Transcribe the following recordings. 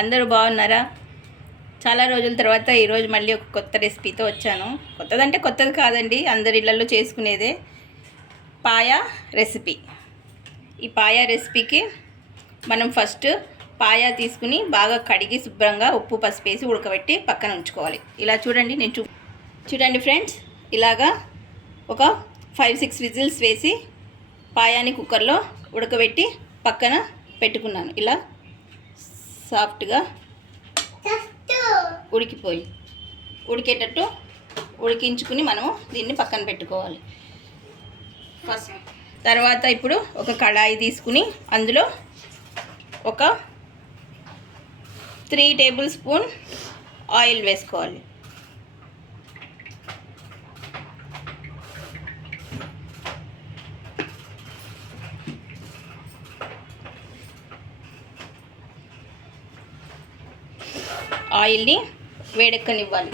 అందరూ బాగున్నారా? చాలా రోజుల తర్వాత ఈరోజు మళ్ళీ ఒక కొత్త రెసిపీతో వచ్చాను. కొత్తదంటే కొత్తది కాదండి అందరి ఇళ్ళల్లో చేసుకునేదే పాయా రెసిపీ. ఈ పాయా రెసిపీకి మనం ఫస్ట్ పాయా తీసుకుని బాగా కడిగి శుభ్రంగా ఉప్పు పసుపు వేసి ఉడకబెట్టి పక్కన ఉంచుకోవాలి. ఇలా చూడండి నేను చూ చూడండి ఫ్రెండ్స్ ఇలాగా ఒక ఫైవ్ సిక్స్ విజిల్స్ వేసి పాయాని కుక్కర్లో ఉడకబెట్టి పక్కన పెట్టుకున్నాను. ఇలా సాఫ్ట్గా ఉడికిపోయి ఉడికేటట్టు ఉడికించుకుని మనము దీన్ని పక్కన పెట్టుకోవాలి. ఫస్ట్ తర్వాత ఇప్పుడు ఒక కడాయి తీసుకుని అందులో ఒక త్రీ టేబుల్ స్పూన్ ఆయిల్ వేసుకోవాలి. ఆయిల్ని వేడెక్కనివ్వాలి.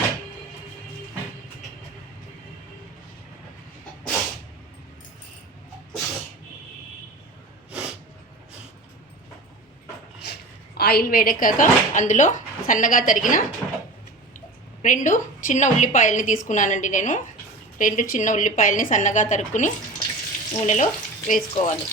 ఆయిల్ వేడెక్కాక అందులో సన్నగా తరిగిన రెండు చిన్న ఉల్లిపాయల్ని తీసుకున్నానండి నేను. రెండు చిన్న ఉల్లిపాయల్ని సన్నగా తరుక్కుని నూనెలో వేసుకోవాలి.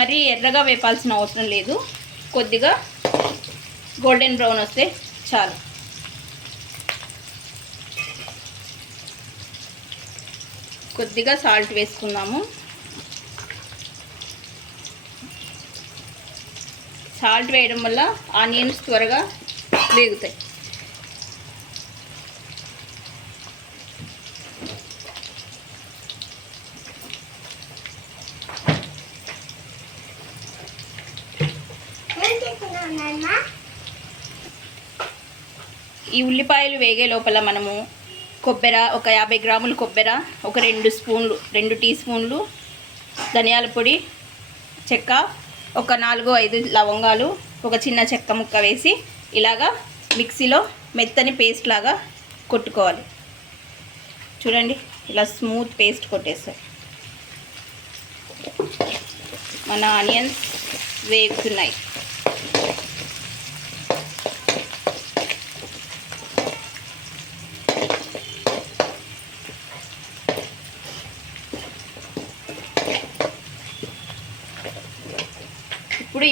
మరీ ఎర్రగా వేపాల్సిన అవసరం లేదు. కొద్దిగా గోల్డెన్ బ్రౌన్ వస్తే చాలు. కొద్దిగా సాల్ట్ వేసుకుందాము. సాల్ట్ వేయడం వల్ల ఆనియన్స్ త్వరగా వేగుతాయి. ఈ ఉల్లిపాయలు వేగే లోపల మనము కొబ్బెర ఒక యాభై గ్రాములు కొబ్బెర ఒక రెండు స్పూన్లు రెండు టీ స్పూన్లు ధనియాల పొడి చెక్క ఒక నాలుగు ఐదు లవంగాలు ఒక చిన్న చెక్క ముక్క వేసి ఇలాగా మిక్సీలో మెత్తని పేస్ట్ లాగా కొట్టుకోవాలి. చూడండి ఇలా స్మూత్ పేస్ట్ కొట్టేస్తాయి మన ఆనియన్స్ వేగుతున్నాయి.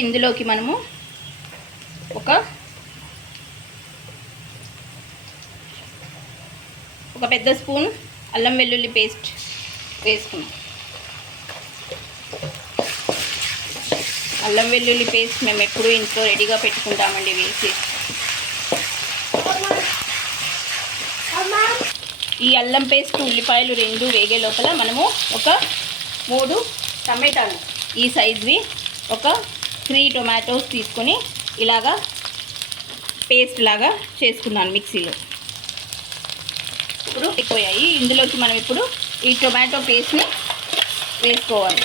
ఇందులోకి మనము ఒక ఒక పెద్ద స్పూన్ అల్లం వెల్లుల్లి పేస్ట్ వేసుకున్నాం. అల్లం వెల్లుల్లి పేస్ట్ మేము ఎప్పుడూ ఇంట్లో రెడీగా పెట్టుకుంటామండి వేసి. ఈ అల్లం పేస్ట్ ఉల్లిపాయలు రెండు వేగే లోపల మనము ఒక మూడు టమాటాలు ఈ సైజ్వి ఒక త్రీ టొమాటోస్ తీసుకొని ఇలాగా పేస్ట్ లాగా చేసుకున్నాను మిక్సీలో. ఇప్పుడు అయిపోయాయి. ఇందులోకి మనం ఇప్పుడు ఈ టొమాటో పేస్ట్ని వేసుకోవాలి.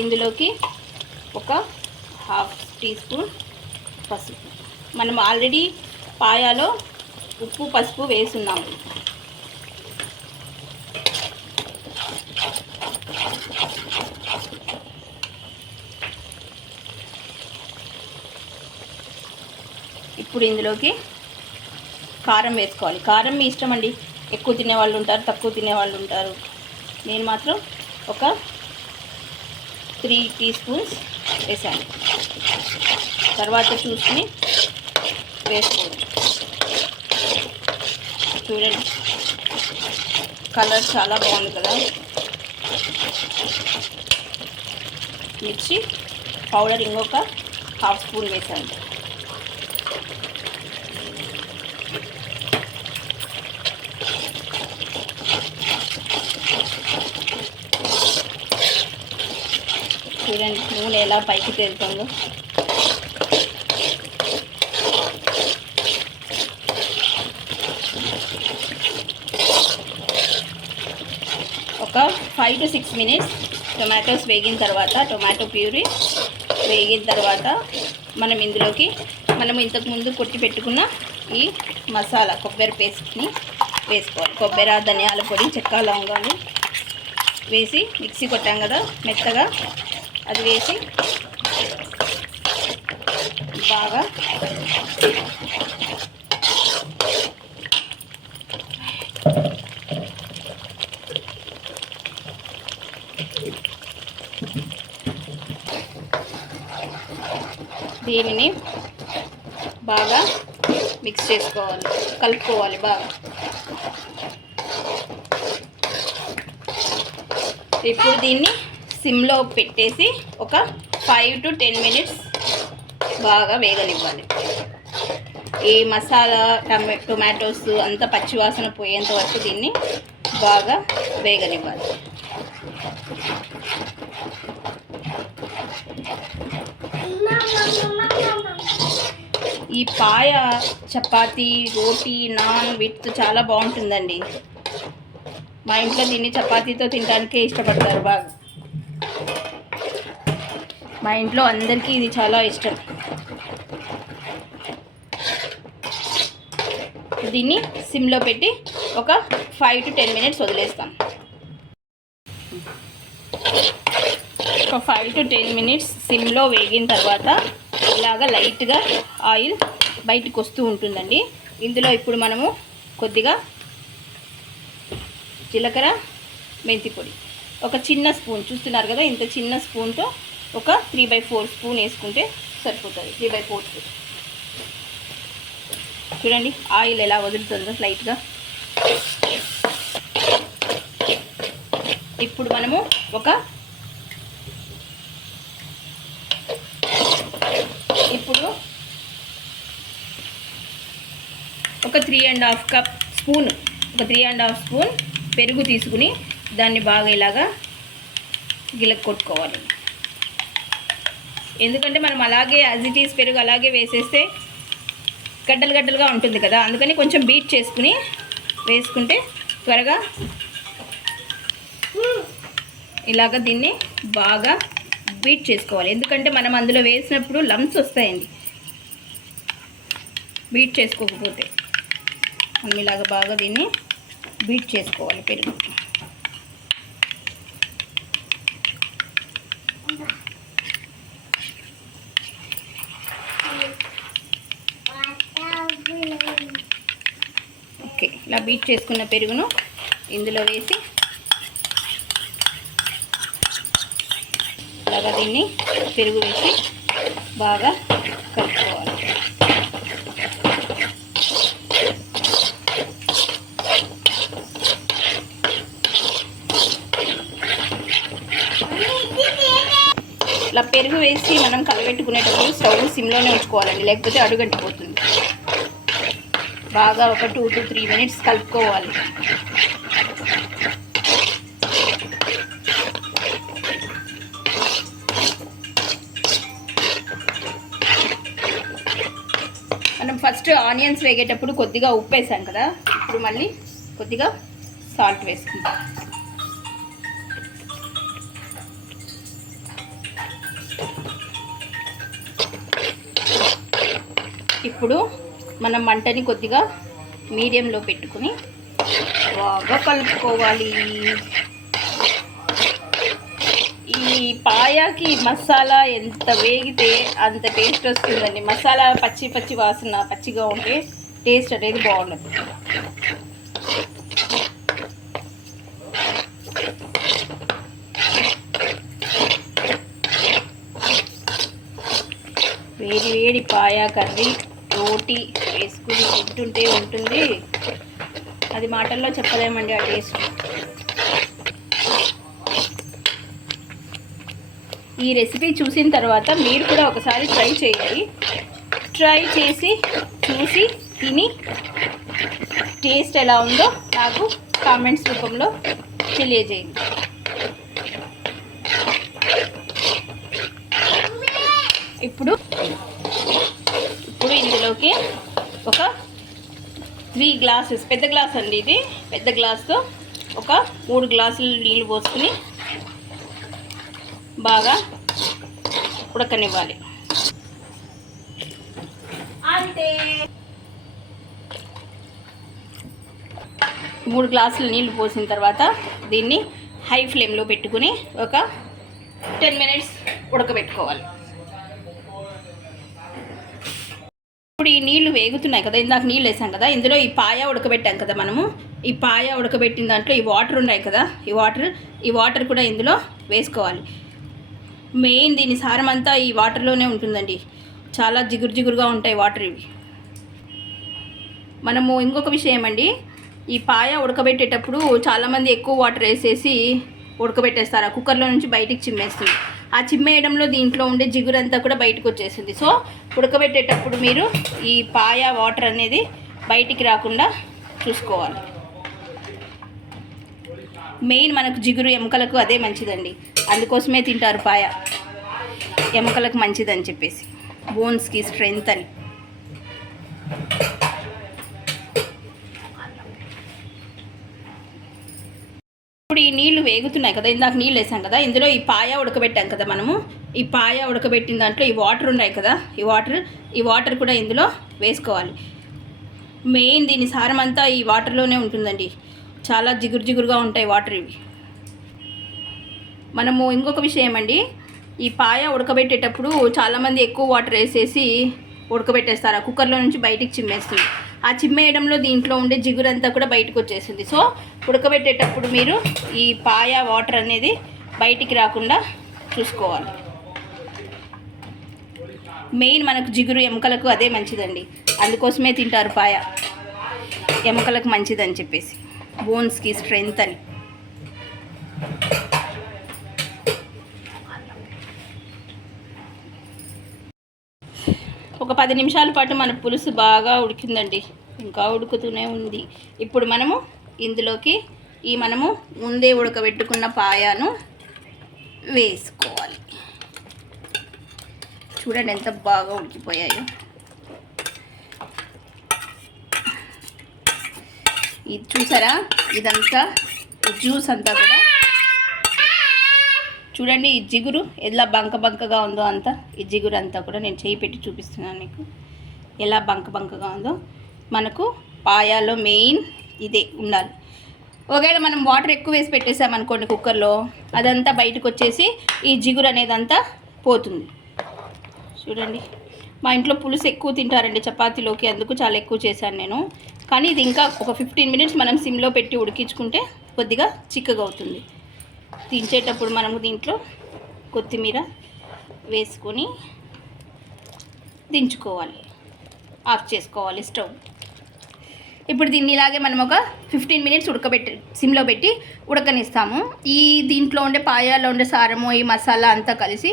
ఇందులోకి ఒక హాఫ్ టీ స్పూన్ పసుపు. మనం ఆల్రెడీ పాయాలో ఉప్పు పసుపు వేసున్నాము. ఇప్పుడు ఇందులోకి కారం వేసుకోవాలి. కారం మీ ఇష్టం అండి. ఎక్కువ తినేవాళ్ళు ఉంటారు తక్కువ తినేవాళ్ళు ఉంటారు. నేను మాత్రం ఒక త్రీ టీ స్పూన్స్ వేసాను. తర్వాత చూసుకుని వేసుకోవచ్చు. చూడండి. కలర్ చాలా బాగుంది కదా. మిర్చి పౌడర్ ఇంకొక హాఫ్ స్పూన్ వేసాను. చూడండి నూనె ఎలా పైకి తేలుతుందో. ఒక five to six minutes tomatoes వేగిన తర్వాత టొమాటో ప్యూరీ వేగిన తర్వాత మనం ఇందులోకి మనం ఇంతకుముందు కొట్టి పెట్టుకున్న ఈ మసాలా కొబ్బరి పేస్ట్ని వేసుకోవాలి. కొబ్బరి ధనియాల పొడి చెక్క లవంగాలు వేసి మిక్సీ కొట్టాం కదా మెత్తగా అది వేసి బాగా దీనిని బాగా మిక్స్ చేసుకోవాలి కలుపుకోవాలి బాగా. ఇప్పుడు దీన్ని సిమ్లో పెట్టేసి ఒక ఫైవ్ టు టెన్ మినిట్స్ బాగా వేగనివ్వాలి. ఈ మసాలా టమే టొమాటోస్ అంతా పచ్చివాసన పోయేంత వరకు దీన్ని బాగా వేగనివ్వాలి. ఈ పాయ చపాతి రోటీ నాన్ విత్ చాలా బాగుంటుందండి. మా ఇంట్లో దీన్ని చపాతీతో తినడానికే ఇష్టపడతారు బాగా. మా ఇంట్లో అందరికీ ఇది చాలా ఇష్టం. దీన్ని సిమ్లో పెట్టి ఒక ఫైవ్ టు టెన్ మినిట్స్ వదిలేస్తాం. ఒక ఫైవ్ టు టెన్ మినిట్స్ సిమ్లో వేగిన తర్వాత ఇలాగ లైట్గా ఆయిల్ బయటకు వస్తూ ఉంటుందండి. ఇందులో ఇప్పుడు మనము కొద్దిగా జీలకర్ర మెంతి పొడి. ఒక చిన్న స్పూన్ చూస్తున్నారు కదా ఇంత చిన్న స్పూన్తో ఒక త్రీ బై ఫోర్ స్పూన్ వేసుకుంటే సరిపోతుంది. Three by four spoon. చూడండి ఆయిల్ ఎలా వదులుతుందో లైట్గా. ఇప్పుడు మనము ఒక ఇప్పుడు ఒక three and half cup spoon ఒక త్రీ అండ్ హాఫ్ స్పూన్ పెరుగు తీసుకుని దాన్ని బాగా ఇలాగా గిలక్ కొట్టుకోవాలి. ఎందుకంటే మనం అలాగే అజిటీస్ పెరుగు అలాగే వేసేస్తే గడ్డలు గడ్డలుగా ఉంటుంది కదా అందుకని కొంచెం బీట్ చేసుకుని వేసుకుంటే త్వరగా ఇలాగ దీన్ని బాగా బీట్ చేసుకోవాలి. ఎందుకంటే మనం అందులో వేసినప్పుడు లమ్స్ వస్తాయండి. బీట్ చేసుకోకపోతే. మనం ఇలాగ బాగా దీన్ని బీట్ చేసుకోవాలి పెరుగు. ఓకే ఇలా బీట్ చేసుకున్న పెరుగును ఇందులో వేసి బాగా దీన్ని పెరుగు వేసి బాగా కలుపుకోవాలి. ఇలా పెరుగు వేసి మనం కలబెట్టుకునేటప్పుడు స్టవ్ సిమ్లోనే ఉంచుకోవాలండి లేకపోతే అడుగంటిపోతుంది. బాగా ఒక టూ టు త్రీ మినిట్స్ కలుపుకోవాలి. ఫస్ట్ ఆనియన్స్ వేగేటప్పుడు కొద్దిగా ఉప్పు వేసాం కదా ఇప్పుడు మళ్ళీ కొద్దిగా సాల్ట్ వేసుకుంటాం ఇప్పుడు మనం మంటని కొద్దిగా మీడియంలో పెట్టుకుని బాగా కలుపుకోవాలి. ఈ పాయాకి మసాలా ఎంత వేగితే అంత టేస్ట్ వస్తుందండి. మసాలా పచ్చి పచ్చి వాసన పచ్చిగా ఉంటే టేస్ట్ అనేది బాగుండదు. వేడి వేడి పాయా కర్రీ రోటీ వేసుకుని తింటుంటే ఉంటుంది. అది మాటల్లో చెప్పలేమండి ఆ టేస్ట్. ఈ రెసిపీ చూసిన తర్వాత మీరు కూడా ఒకసారి ట్రై చేయాలి. ట్రై చేసి చూసి తిని టేస్ట్ ఎలా ఉందో నాకు కామెంట్స్ రూపంలో తెలియజేయండి. ఇప్పుడు ఇప్పుడు ఇందులోకి ఒక త్రీ గ్లాసెస్ పెద్ద గ్లాస్ అండి ఇది. పెద్ద గ్లాస్తో ఒక మూడు గ్లాసులు నీళ్ళు పోసుకుని బాగా ఉడకనివ్వాలి. మూడు గ్లాసులు నీళ్ళు పోసిన తర్వాత దీన్ని హై ఫ్లేమ్లో పెట్టుకుని ఒక టెన్ మినిట్స్ ఉడకబెట్టుకోవాలి. ఇప్పుడు ఈ నీళ్ళు వేగుతున్నాయి కదా ఇందాక నీళ్ళు వేసాం కదా ఇందులో ఈ పాయ ఉడకబెట్టాం కదా మనము. ఈ పాయ ఉడకబెట్టిన దాంట్లో ఈ వాటర్ ఉన్నాయి కదా ఈ వాటర్ ఈ వాటర్ కూడా ఇందులో వేసుకోవాలి. మెయిన్ దీని సారం అంతా ఈ వాటర్లోనే ఉంటుందండి. చాలా జిగురు జిగురుగా ఉంటాయి వాటర్ ఇవి. మనము ఇంకొక విషయం అండి ఈ పాయ ఉడకబెట్టేటప్పుడు చాలామంది ఎక్కువ వాటర్ వేసేసి ఉడకబెట్టేస్తారు. ఆ కుక్కర్లో నుంచి బయటికి చిమ్మేస్తుంది. ఆ చిమ్మేయడంలో దీంట్లో ఉండే జిగురు అంతా కూడా బయటకు వచ్చేసింది సో ఉడకబెట్టేటప్పుడు మీరు ఈ పాయ వాటర్ అనేది బయటికి రాకుండా చూసుకోవాలి. మెయిన్ మనకు జిగురు ఎముకలకు అదే మంచిదండి. అందుకోసమే తింటారు పాయ. ఎముకలకు మంచిదని చెప్పేసి. బోన్స్కి స్ట్రెంగ్త్ అని. ఇప్పుడు ఈ నీళ్ళు వేగుతున్నాయి కదా ఇందాక నీళ్ళు వేసాం కదా ఇందులో ఈ పాయ ఉడకబెట్టాం కదా మనము. ఈ పాయ ఉడకబెట్టిన దాంట్లో ఈ వాటర్ ఉన్నాయి కదా ఈ వాటర్ ఈ వాటర్ కూడా ఇందులో వేసుకోవాలి. మెయిన్ దీని సారం అంతా ఈ వాటర్లోనే ఉంటుందండి. చాలా జిగురు జిగురుగా ఉంటాయి వాటర్ ఇవి. మనము ఇంకొక విషయం అండి. ఈ పాయ ఉడకబెట్టేటప్పుడు చాలామంది ఎక్కువ వాటర్ వేసేసి ఉడకబెట్టేస్తారు. ఆ కుక్కర్లో నుంచి బయటికి చిమ్మేస్తుంది. ఆ చిమ్మేయడంలో దీంట్లో ఉండే జిగురంతా కూడా బయటకు వచ్చేసింది సో ఉడకబెట్టేటప్పుడు మీరు ఈ పాయ వాటర్ అనేది బయటికి రాకుండా చూసుకోవాలి. మెయిన్ మనకు జిగురు ఎముకలకు అదే మంచిదండి. అందుకోసమే తింటారు పాయ. ఎముకలకు మంచిదని చెప్పేసి. బోన్స్కి స్ట్రెంగ్త్ అని. ఒక పది నిమిషాల పాటు మన పులుసు బాగా ఉడికిందండి. ఇంకా ఉడుకుతూనే ఉంది. ఇప్పుడు మనము ఇందులోకి ఈ మనము ముందే ఉడకబెట్టుకున్న పాయాను వేసుకోవాలి. చూడండి ఎంత బాగా ఉడికిపోయాయో. ఇది చూసారా? ఇదంతా జ్యూస్ అంతా కూడా చూడండి ఈ జిగురు ఎలా బంక బంకగా ఉందో అంతా ఈ జిగురు అంతా కూడా నేను చేయి పెట్టి చూపిస్తున్నాను మీకు. ఎలా బంక బంకగా ఉందో. మనకు పాయాలో మెయిన్ ఇదే ఉండాలి. ఒకవేళ మనం వాటర్ ఎక్కువ వేసి పెట్టేసామనుకోండి కుక్కర్లో అదంతా బయటకు వచ్చేసి ఈ జిగురు అనేదంతా పోతుంది. చూడండి మా ఇంట్లో పులుసు ఎక్కువ తింటారండి చపాతీలోకి అందుకు చాలా ఎక్కువ చేశాను నేను. కానీ ఇది ఇంకా ఒక ఫిఫ్టీన్ మినిట్స్ మనం సిమ్లో పెట్టి ఉడికించుకుంటే కొద్దిగా చిక్కగా అవుతుంది. దించేటప్పుడు మనము దీంట్లో కొత్తిమీర వేసుకొని దించుకోవాలి. ఆఫ్ చేసుకోవాలి స్టవ్. ఇప్పుడు దీన్ని ఇలాగే మనం ఒక ఫిఫ్టీన్ మినిట్స్ ఉడకబెట్టి సిమ్లో పెట్టి ఉడకనిస్తాము. ఈ దీంట్లో ఉండే పాయాల్లో ఉండే సారము ఈ మసాలా అంతా కలిసి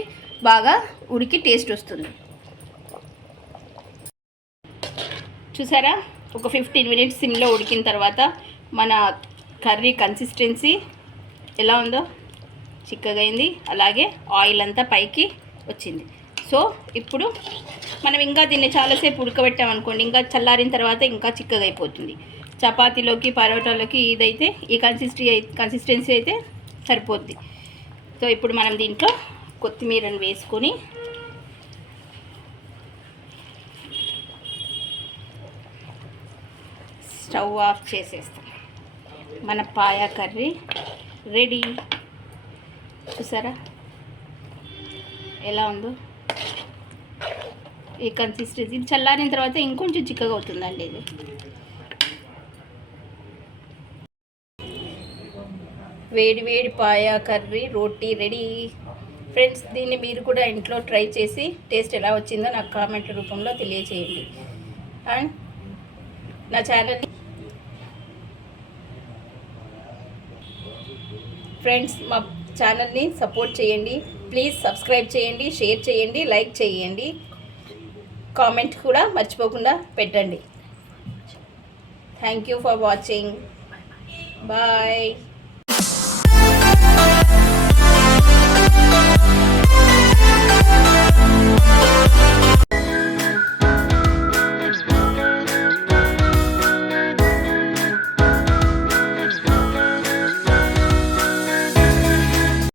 బాగా ఉడికి టేస్ట్ వస్తుంది. చూసారా? ఒక ఫిఫ్టీన్ మినిట్స్ సిమ్లో ఉడికిన తర్వాత మన కర్రీ కన్సిస్టెన్సీ ఎలా ఉందో చిక్కగైంది అలాగే ఆయిల్ అంతా పైకి వచ్చింది. సో ఇప్పుడు మనం ఇంకా దీన్ని చాలాసేపు ఉడకబెట్టామనుకోండి ఇంకా చల్లారిన తర్వాత ఇంకా చిక్కగా అయిపోతుంది. చపాతీలోకి పరోటాలోకి ఇదైతే ఈ కన్సిస్టీ కన్సిస్టెన్సీ అయితే సరిపోద్ది. సో ఇప్పుడు మనం దీంట్లో కొత్తిమీరను వేసుకొని స్టవ్ ఆఫ్ చేసేస్తాం. మన పాయా కర్రీ రెడీ. చూసారా? ఎలా ఉందో? ఈ కన్సిస్టెన్సీ చల్లారిన తర్వాత ఇంకొంచెం చిక్కగా అవుతుందండి ఇది. వేడి వేడి పాయ కర్రీ రోటీ రెడీ. ఫ్రెండ్స్ దీన్ని మీరు కూడా ఇంట్లో ట్రై చేసి టేస్ట్ ఎలా వచ్చిందో నాకు కామెంట్ రూపంలో తెలియచేయండి. అండ్ నా ఛానల్ని ఫ్రెండ్స్ మా ఛానల్ని సపోర్ట్ చేయండి. ప్లీజ్ సబ్స్క్రైబ్ చేయండి షేర్ చేయండి లైక్ చేయండి. కామెంట్ కూడా మర్చిపోకుండా పెట్టండి. Thank you for watching bye